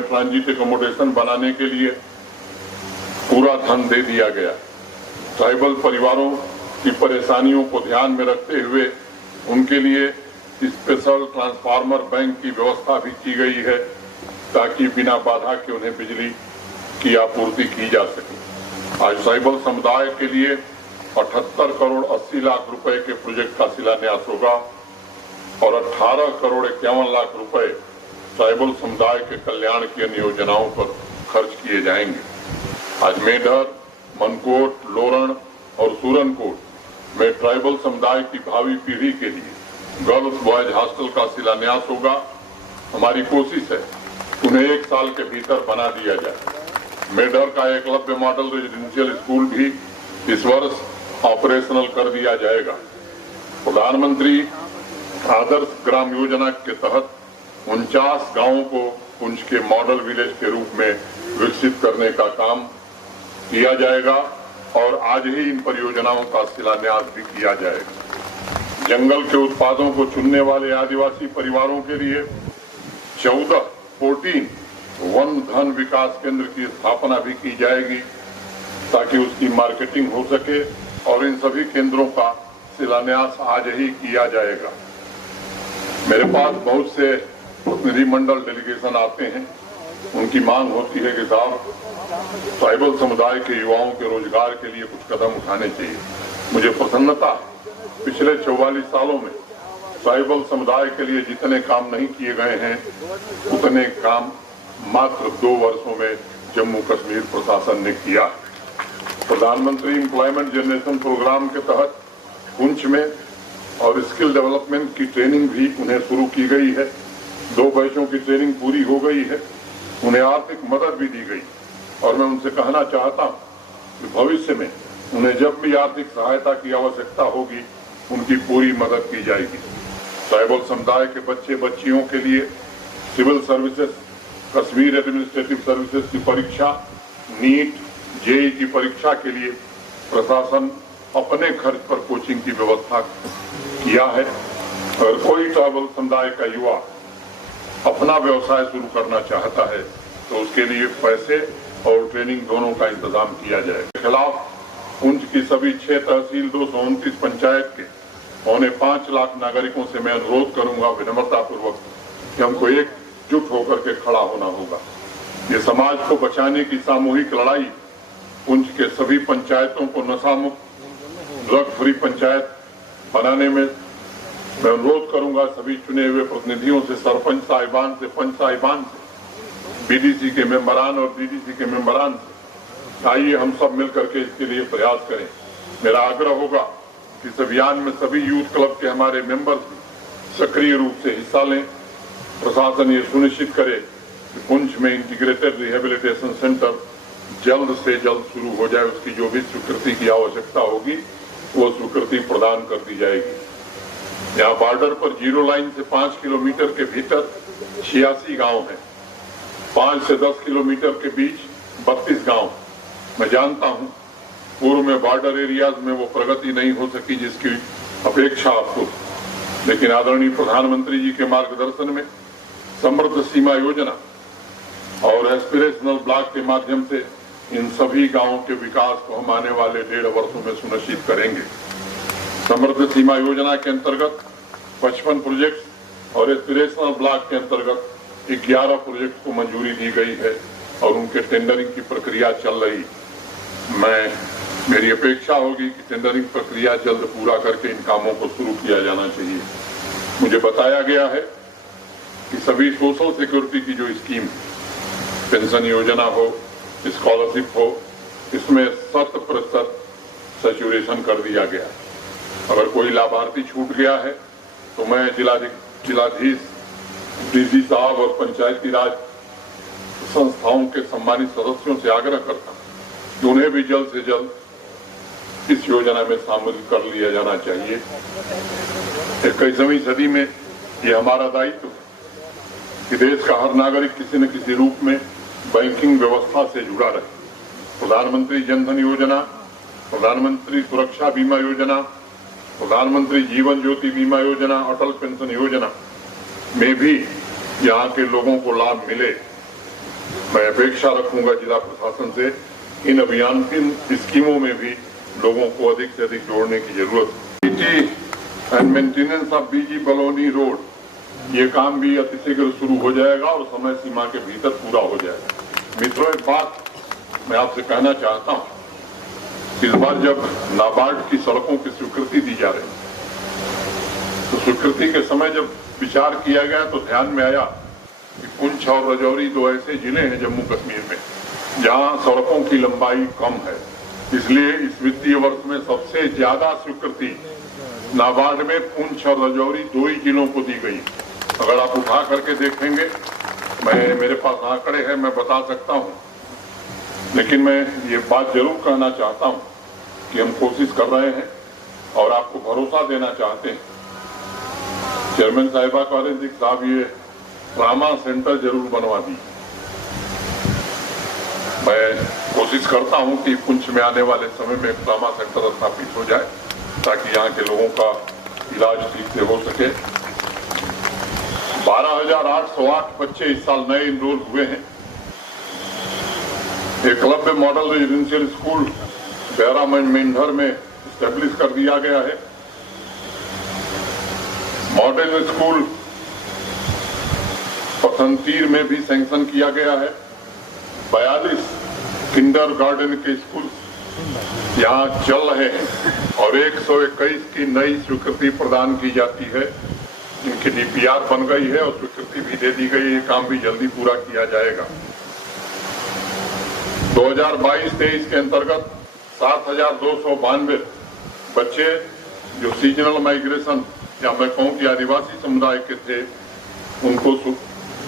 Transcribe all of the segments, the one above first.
में transit accommodation बनाने के लिए पूरा धन दे दिया गया। ट्राइबल परिवारों की परेशानियों को ध्यान में रखते हुए उनके लिए स्पेशल ट्रांसफार्मर बैंक की व्यवस्था भी की गई है, ताकि बिना बाधा के उन्हें बिजली की आपूर्ति की जा सके। आज ट्राइबल समुदाय के लिए 78 करोड़ 80 लाख रुपए के प्रोजेक्ट का शिलान्यास होगा और 18 करोड़ 51 लाख रुपए ट्राइबल समुदाय के कल्याण की अन्य योजनाओं पर खर्च किए जाएंगे। आज मेढर, मनकोट, लोरण और सूरनकोट में ट्राइबल समुदाय की भावी पीढ़ी के लिए गर्ल्स बॉयज हॉस्टल का शिलान्यास होगा। हमारी कोशिश है उन्हें 1 साल के भीतर बना दिया जाए। मेढर का एकलव्य मॉडल रेजिडेंशियल स्कूल भी इस वर्ष ऑपरेशनल कर दिया जाएगा। प्रधानमंत्री आदर्श ग्राम योजना के तहत 49 गांवों को पुंछ के मॉडल विलेज के रूप में विकसित करने का काम किया जाएगा और आज ही इन परियोजनाओं का शिलान्यास भी किया जाएगा। जंगल के उत्पादों को चुनने वाले आदिवासी परिवारों के लिए 14 वन धन विकास केंद्र की स्थापना भी की जाएगी, ताकि उसकी मार्केटिंग हो सके और इन सभी केंद्रों का शिलान्यास आज ही किया जाएगा। मेरे पास बहुत से प्रतिनिधिमंडल डेलीगेशन आते हैं, उनकी मांग होती है कि साहब ट्राइबल समुदाय के युवाओं के रोजगार के लिए कुछ कदम उठाने चाहिए। मुझे प्रसन्नता है पिछले 44 सालों में ट्राइबल समुदाय के लिए जितने काम नहीं किए गए हैं उतने काम मात्र 2 वर्षों में जम्मू कश्मीर प्रशासन ने किया। प्रधानमंत्री एम्प्लॉयमेंट जनरेशन प्रोग्राम के तहत पुंछ में और स्किल डेवलपमेंट की ट्रेनिंग भी उन्हें शुरू की गई है। 2 बैचों की ट्रेनिंग पूरी हो गई है। उन्हें आर्थिक मदद भी दी गई और मैं उनसे कहना चाहता हूं कि भविष्य में उन्हें जब भी आर्थिक सहायता की आवश्यकता होगी उनकी पूरी मदद की जाएगी। ट्राइबल समुदाय के बच्चे बच्चियों के लिए civil services, Kashmir administrative services की परीक्षा, नीट, जेई की परीक्षा के लिए प्रशासन अपने खर्च पर कोचिंग की व्यवस्था किया है। अगर कोई ट्राइबल समुदाय का युवा अपना व्यवसाय शुरू करना चाहता है तो उसके लिए पैसे और ट्रेनिंग दोनों का इंतजाम किया जाए। के खिलाफ पुंछ की सभी 6 तहसील 229 पंचायत के 5.25 लाख नागरिकों से मैं अनुरोध करूंगा विनम्रता पूर्वक कि हमको एकजुट होकर के खड़ा होना होगा। ये समाज को बचाने की सामूहिक लड़ाई। पुंछ के सभी पंचायतों को नशा मुक्त, ड्रग फ्री पंचायत बनाने में मैं अनुरोध करूंगा सभी चुने हुए प्रतिनिधियों से, सरपंच साहिबान से, पंच साहिबान से, बीडीसी के मेंबरान और डीडीसी के मेंबरान से, आइए हम सब मिलकर के इसके लिए प्रयास करें। मेरा आग्रह होगा कि इस अभियान में सभी यूथ क्लब के हमारे मेंबर्स भी सक्रिय रूप से हिस्सा लें। प्रशासन ये सुनिश्चित करे कि पुंछ में इंटीग्रेटेड रिहेबिलिटेशन सेंटर जल्द से जल्द शुरू हो जाए। उसकी जो भी स्वीकृति की आवश्यकता होगी वो स्वीकृति प्रदान कर दी जाएगी। यहाँ बॉर्डर पर 0 लाइन से 5 किलोमीटर के भीतर 86 गांव हैं। 5 से 10 किलोमीटर के बीच 32 गांव। मैं जानता हूं पूर्व में बॉर्डर एरियाज में वो प्रगति नहीं हो सकी जिसकी अपेक्षा आपको, लेकिन आदरणीय प्रधानमंत्री जी के मार्गदर्शन में समृद्ध सीमा योजना और एस्पिरेशनल ब्लॉक के माध्यम से इन सभी गांवों के विकास को हम आने वाले 1.5 वर्षों में सुनिश्चित करेंगे। समृद्ध सीमा योजना के अंतर्गत 55 प्रोजेक्ट और एस्पिरेशनल ब्लॉक के अंतर्गत 11 प्रोजेक्ट को मंजूरी दी गई है और उनके टेंडरिंग की प्रक्रिया चल रही। मेरी अपेक्षा होगी कि टेंडरिंग प्रक्रिया जल्द पूरा करके इन कामों को शुरू किया जाना चाहिए। मुझे बताया गया है कि सभी सोशल सिक्योरिटी की जो स्कीम, पेंशन योजना हो, स्कॉलरशिप हो, इसमें 100% सैचुरेशन कर दिया गया। अगर कोई लाभार्थी छूट गया है तो मैं जिलाधीश, डीसी साहब और पंचायती राज संस्थाओं के सम्मानित सदस्यों से आग्रह करता हूं कि उन्हें भी जल्द से जल्द इस योजना में शामिल कर लिया जाना चाहिए। 21वीं सदी में ये हमारा दायित्व है कि देश का हर नागरिक किसी न किसी रूप में बैंकिंग व्यवस्था से जुड़ा रहे। प्रधानमंत्री जनधन योजना, प्रधानमंत्री सुरक्षा बीमा योजना, प्रधानमंत्री जीवन ज्योति बीमा योजना, अटल पेंशन योजना में भी यहाँ के लोगों को लाभ मिले। मैं अपेक्षा रखूंगा जिला प्रशासन से इन अभियान की स्कीमों में भी लोगों को अधिक से अधिक जोड़ने की जरूरत है। एंड मेंटेनेंस ऑफ बीजी बलौनी रोड, ये काम भी अतिशीघ्र शुरू हो जाएगा और समय सीमा के भीतर पूरा हो जाएगा। मित्रों, एक बात मैं आपसे कहना चाहता हूं, इस बार जब नाबार्ड की सड़कों की स्वीकृति दी जा रही तो स्वीकृति के समय जब विचार किया गया तो ध्यान में आया कि पुंछ और राजौरी दो ऐसे जिले हैं जम्मू कश्मीर में जहां सड़कों की लंबाई कम है, इसलिए इस वित्तीय वर्ष में सबसे ज्यादा स्वीकृति नाबार्ड में पुंछ और राजौरी दो ही जिलों को दी गई। अगर आप उठा करके देखेंगे, मेरे पास आंकड़े हैं, मैं बता सकता हूं, लेकिन मैं ये बात जरूर कहना चाहता हूं कि हम कोशिश कर रहे हैं और आपको भरोसा देना चाहते हैं। चेयरमैन साहिबा कह रहे थे साहब ये ट्रामा सेंटर जरूर बनवा दी। मैं कोशिश करता हूं कि पुंछ में आने वाले समय में ट्रामा सेंटर स्थापित हो जाए ताकि यहाँ के लोगों का इलाज ठीक से हो सके। 12,808 बच्चे इस साल नए इनरोल हुए हैं। Eklavya model residential school Baira Mendhar में स्टेब्लिश कर दिया गया है। मॉडल स्कूल पसंतीर में भी सैंक्शन किया गया है। 42 किंडर गार्डन के स्कूल यहाँ चल रहे हैं और 121 की नई स्वीकृति प्रदान की जाती है। इनकी डीपीआर बन गई है और स्वीकृति भी दे दी गई। ये काम भी जल्दी पूरा किया जाएगा। 2022-23 के अंतर्गत 7,292 बच्चे जो सीजनल माइग्रेशन या मैं कहूँ कि आदिवासी समुदाय के थे, उनको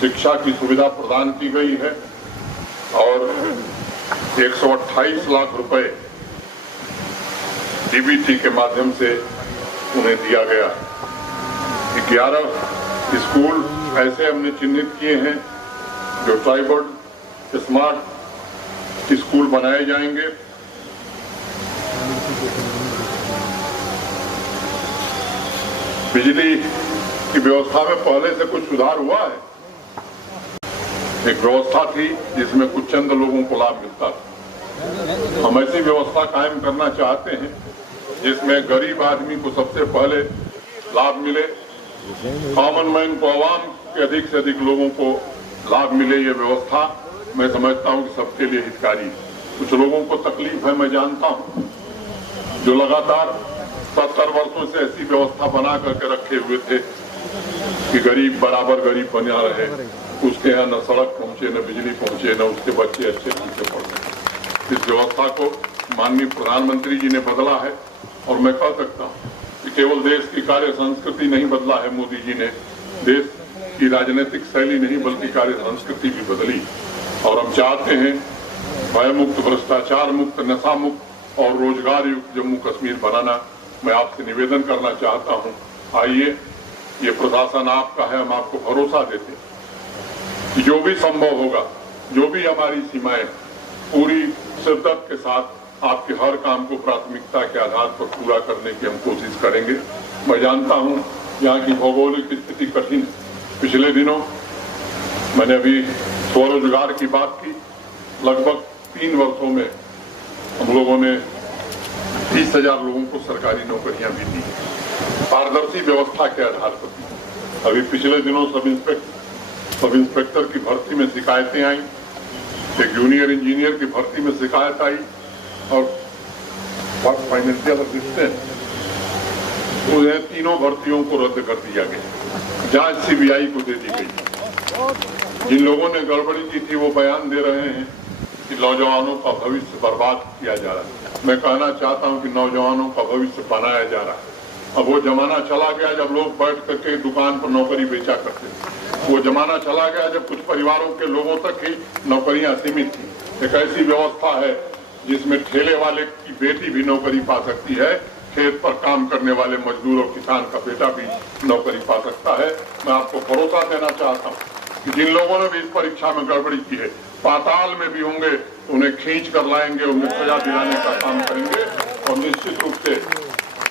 शिक्षा की सुविधा प्रदान की गई है और 128 लाख रुपए डीबीटी के माध्यम से उन्हें दिया गया है। 11 स्कूल ऐसे हमने चिन्हित किए हैं जो ट्राइबल स्मार्ट स्कूल बनाए जाएंगे। बिजली की व्यवस्था में पहले से कुछ सुधार हुआ है। एक व्यवस्था थी जिसमें कुछ चंद लोगों को लाभ मिलता था। हम ऐसी व्यवस्था कायम करना चाहते हैं जिसमें गरीब आदमी को सबसे पहले लाभ मिले, कॉमन मैन को, आवाम के अधिक से अधिक लोगों को लाभ मिले। ये व्यवस्था मैं समझता हूं कि सबके लिए हितकारी है। कुछ लोगों को तकलीफ है, मैं जानता हूं, जो लगातार 70 वर्षों से ऐसी व्यवस्था बना करके रखे हुए थे कि गरीब बराबर गरीब बना रहे, उसके यहाँ न सड़क पहुंचे, न बिजली पहुंचे, न उसके बच्चे अच्छे ढंग से पढ़ सके। इस व्यवस्था को माननीय प्रधानमंत्री जी ने बदला है और मैं कह सकता हूँ कि केवल देश की कार्य संस्कृति नहीं बदला है मोदी जी ने, देश की राजनीतिक शैली नहीं बल्कि कार्य संस्कृति भी बदली। और हम चाहते हैं भय मुक्त, भ्रष्टाचार मुक्त, नशा मुक्त और रोजगार युक्त जम्मू कश्मीर बनाना। मैं आपसे निवेदन करना चाहता हूं, आइए, ये प्रशासन आपका है, हम आपको भरोसा देते हैं कि जो भी संभव होगा, जो भी हमारी सीमाएं, पूरी शिद्दत के साथ आपके हर काम को प्राथमिकता के आधार पर पूरा करने की हम कोशिश करेंगे। मैं जानता हूं यहाँ की भौगोलिक स्थिति कठिन है। पिछले दिनों मैंने अभी स्वरोजगार की बात की। लगभग 3 वर्षों में हम लोगों ने 30,000 लोगों को सरकारी नौकरियां भी दी, पारदर्शी व्यवस्था के आधार पर। अभी पिछले दिनों सब इंस्पेक्टर की भर्ती में शिकायतें आई, एक जूनियर इंजीनियर की भर्ती में शिकायत आई और फाइनेंशियल असिस्टेंट, उन्हें तीनों भर्तियों को रद्द कर दिया गया, जांच सीबीआई को दे दी गई। जिन लोगों ने गड़बड़ी की थी वो बयान दे रहे हैं कि नौजवानों का भविष्य बर्बाद किया जा रहा है। मैं कहना चाहता हूं कि नौजवानों का भविष्य बनाया जा रहा है। अब वो जमाना चला गया जब लोग बैठ करके दुकान पर नौकरी बेचा करते थे। वो जमाना चला गया जब कुछ परिवारों के लोगों तक ही नौकरियां सीमित थी। एक ऐसी व्यवस्था है जिसमें ठेले वाले की बेटी भी नौकरी पा सकती है, खेत पर काम करने वाले मजदूर और किसान का बेटा भी नौकरी पा सकता है। मैं आपको भरोसा देना चाहता हूँ कि जिन लोगों ने भी इस परीक्षा में गड़बड़ी की है, पाताल में भी होंगे तो उन्हें खींच कर लाएंगे, उन्हें सजा दिलाने का काम करेंगे और निश्चित रूप से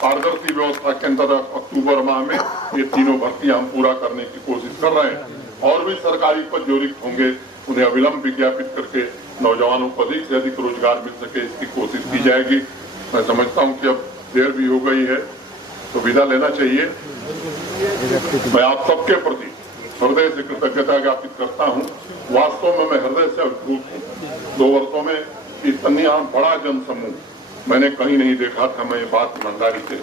पारदर्शी व्यवस्था के अंतर्गत अक्टूबर माह में ये तीनों भर्तियां हम पूरा करने की कोशिश कर रहे हैं। और भी सरकारी पद जो रिक्त होंगे उन्हें अविलंब विज्ञापित करके नौजवानों को अधिक से अधिक रोजगार मिल सके, इसकी कोशिश की जाएगी। मैं समझता हूं कि अब देर भी हो गई है तो विदा लेना चाहिए। मैं आप सबके प्रति हृदय से कृतज्ञता ज्ञापित करता हूं। वास्तव में मैं हृदय से अभिभूत हूं। 2 वर्षों में इतना बड़ा जनसमूह मैंने कहीं नहीं देखा था। मैं ये बात ईमानदारी से